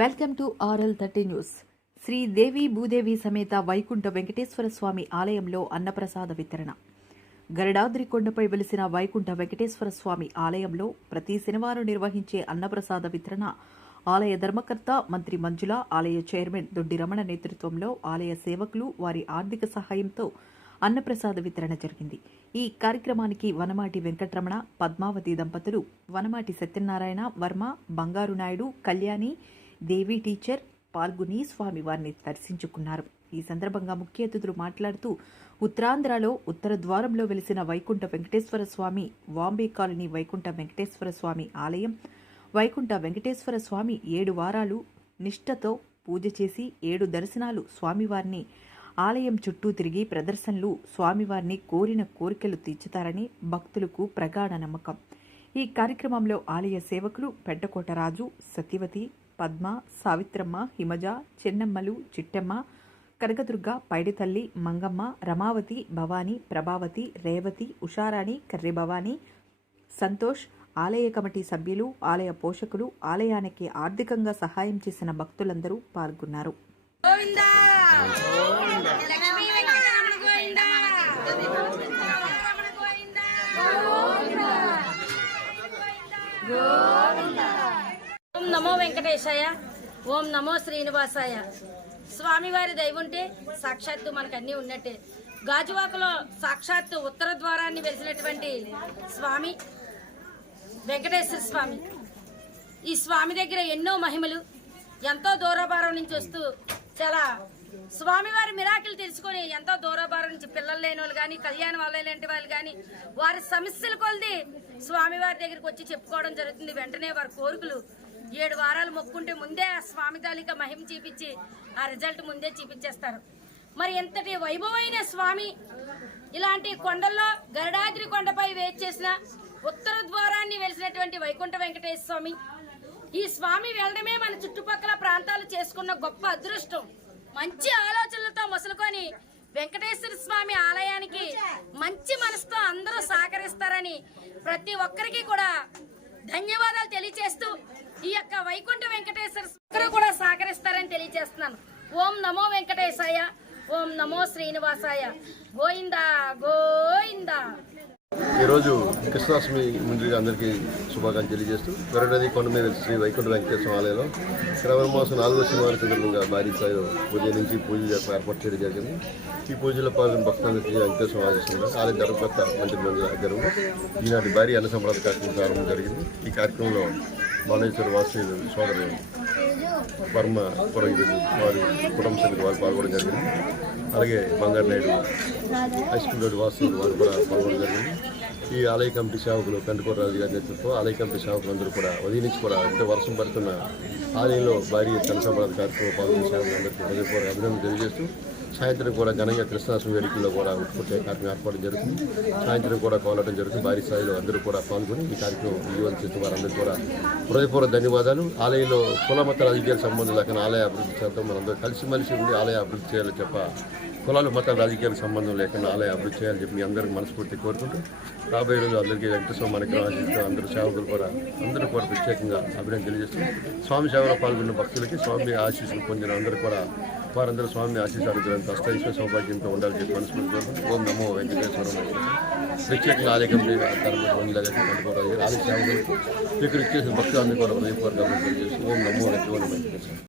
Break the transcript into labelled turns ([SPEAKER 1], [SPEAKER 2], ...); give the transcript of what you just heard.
[SPEAKER 1] Welcome to RL thirty news. Sridevi Bhudevi సమేత వైకుంఠ వెంకటేశ్వర స్వామి ఆలయంలో అన్నప్రసాద వితరణ. గరుడాద్రి కొండపై వెలిసిన వైకుంఠ వెంకటేశ్వర స్వామి ఆలయంలో ప్రతి శనివారం నిర్వహించే అన్నప్రసాద వితరణ ఆలయ ధర్మకర్త మంత్రి మంజుల ఆలయ చైర్మన్ దొడ్డి రమణ నేతృత్వంలో ఆలయ సేవకులు వారి ఆర్థిక సహాయంతో అన్నప్రసాద వితరణ జరిగింది. ఈ కార్యక్రమానికి వనమాటి వెంకటరమణ పద్మావతి దంపతులు వనమాటి సత్యనారాయణ వర్మ బంగారు నాయుడు కళ్యాణి దేవి టీచర్ పాల్గొని స్వామివారిని దర్శించుకున్నారు. ఈ సందర్భంగా ముఖ్య అతిథులు మాట్లాడుతూ ఉత్తరాంధ్రలో ఉత్తర ద్వారంలో వెలిసిన వైకుంఠ వెంకటేశ్వర స్వామి వాంబే కాలనీ వైకుంఠ వెంకటేశ్వర స్వామి ఆలయం వైకుంఠ వెంకటేశ్వర స్వామి ఏడు వారాలు నిష్ఠతో పూజ చేసి ఏడు దర్శనాలు స్వామివారిని ఆలయం చుట్టూ తిరిగి ప్రదర్శనలు స్వామివారిని కోరిన కోరికలు తీర్చుతారని భక్తులకు ప్రగాఢ నమ్మకం. ఈ కార్యక్రమంలో ఆలయ సేవకులు పెద్దకోట సత్యవతి పద్మ సావిత్రమ్మ హిమజ చెన్నమ్మలు చిట్టమ్మ కనకదుర్గ పైడితల్లి మంగమ్మ రమావతి భవాని ప్రభావతి రేవతి ఉషారాణి కర్రి భవాని సంతోష్ ఆలయ కమిటీ సభ్యులు ఆలయ పోషకులు ఆలయానికి ఆర్థికంగా సహాయం చేసిన భక్తులందరూ పాల్గొన్నారు.
[SPEAKER 2] Good లక్ష్మీ వెంకటరమణ గోవిందా రమణ గోవిందా ఓం నమో వెంకటేశాయ. ఓం నమో శ్రీనివాసాయ. స్వామివారి దైవుంటే సాక్షాత్తు మనకు అన్నీ ఉన్నట్టే. గాజువాకలో సాక్షాత్తు ఉత్తర ద్వారాన్ని వెలిసినటువంటి స్వామి వెంకటేశ్వర స్వామి. ఈ స్వామి దగ్గర ఎన్నో మహిమలు ఎంతో దూరభారం నుంచి వస్తూ చాలా స్వామివారి మిరాకులు తెలుసుకొని ఎంతో దూరభారం నుంచి పిల్లలు లేని వాళ్ళు కానీ కళ్యాణ వాళ్ళు లేని వాళ్ళు కానీ వారి సమస్యలు కొలిది స్వామివారి దగ్గరికి వచ్చి చెప్పుకోవడం జరుగుతుంది. వెంటనే వారి కోరికలు ఏడు వారాలు మొక్కుంటే ముందే ఆ స్వామి తాలిక మహిమ చూపించి ఆ రిజల్ట్ ముందే చూపించేస్తారు. మరి ఎంతటి వైభవమైన స్వామి? ఇలాంటి కొండల్లో గరుడాద్రి కొండపై వేచి చేసిన ఉత్తర ద్వారాన్ని వెలిసినటువంటి వైకుంఠ వెంకటేశ్వర స్వామి. ఈ స్వామి వెళ్ళడమే మన చుట్టుపక్కల ప్రాంతాలు చేసుకున్న గొప్ప అదృష్టం. మంచి ఆలోచనలతో మొసలుకొని వెంకటేశ్వర స్వామి ఆలయానికి మంచి మనసుతో అందరూ సహకరిస్తారని ప్రతి ఒక్కరికి కూడా ధన్యవాదాలు తెలియజేస్తూ ఈ యొక్క వైకుంఠ వెంకటేశ్వర ఒక్కరు కూడా సహకరిస్తారని తెలియజేస్తున్నాను. ఓం నమో వెంకటేశాయ ఓం నమో శ్రీనివాసాయ. గోయిందా గోయిందా.
[SPEAKER 3] ఈరోజు కృష్ణాష్టమి ముందుగా అందరికీ శుభాకాంక్షలు తెలియజేస్తూ గరుడది కొండ మీద శ్రీ వైకుంఠ వెంకటేశ్వర ఆలయంలో శ్రవణ మాసం నాలుగో శనివారం సందర్భంగా భారీ స్థాయిలో ఉదయం నుంచి పూజలు ఏర్పాటు చేయడం జరిగింది. ఈ పూజలో పాల్గొన్న భక్తులందరికీ వెంకటేశ్వర ఆదేశంగా ఆలయ ధర్మకర్త మంత్రి మంది ఆధ్వర్యంలో ఈనాటి భారీ అన్న సంప్రదాయ కార్యక్రమం ప్రారంభం జరిగింది. ఈ కార్యక్రమంలో బాలేశ్వర వాసు సోదరు వర్మ పురోహితుడు వారి కుటుంబ సభ్యులు వారు పాల్గొనడం జరిగింది. అలాగే బంగారు నాయుడు హై స్కూల్ రోడ్డు వాసులు వారు కూడా పాల్గొనడం జరిగింది. ఈ ఆలయ కమిటీ సేవకులు పెంటకోట రాజు గారి నేతృత్వం ఆలయ కమిటీ సేవకులు అందరూ కూడా ఉదయం నుంచి కూడా అంటే వర్షం పడుతున్న ఆలయంలో భారీ కనసంబరాల కార్యక్రమం పాల్గొన్న సేవకులందరికీ హృదయపూర్వక అభినందన తెలియజేస్తూ సాయంత్రం కూడా ఘనంగా కృష్ణాష్టమి వేడుకల్లో కూడా ఉత్పత్తి కార్యక్రమం ఏర్పాటు జరుగుతుంది. సాయంత్రం కూడా కోలటం జరుగుతుంది. భారీ స్థాయిలో అందరూ కూడా పాల్గొని ఈ కార్యక్రమం విజయవంతం చేస్తున్న వారందరూ కూడా హృదయపూర్వక ధన్యవాదాలు. ఆలయంలో కుల మత రాజకీయాల సంబంధం లేకుండా ఆలయ అభివృద్ధి చేద్దాం. మనందరూ కలిసిమెలిసి ఉండి ఆలయ అభివృద్ధి చేయాలని చెప్ప కులాలు మత రాజకీయాల సంబంధం లేకుండా ఆలయ అభివృద్ధి చేయాలని చెప్పి మీ అందరికీ మనస్ఫూర్తి కోరుకుంటూ రాబోయే రోజు అందరికీ వెంకటేశ్వర మనకి అందరూ సేవకులు కూడా అందరూ కూడా ప్రత్యేకంగా అభినందన తెలియజేస్తూ స్వామి సేవలో పాల్గొన్న భక్తులకి స్వామి ఆశీస్సులు పొందిన అందరూ కూడా వారందరూ స్వామి ఆశీస్సు అనుగ్రహంతో అష్టైశ్వ సౌభాగ్యంతో ఉండాలి చెప్పి మనస్ఫూర్తి ఓం నమో వెంకటేశ్వరం ప్రత్యేకంగా ఆలయ కమిటీ ఆలయ సేవకులకు ఇక్కడ ఇచ్చేసిన భక్తులు అందుకోవడం ఓం నమో వెంకటేశ్వరం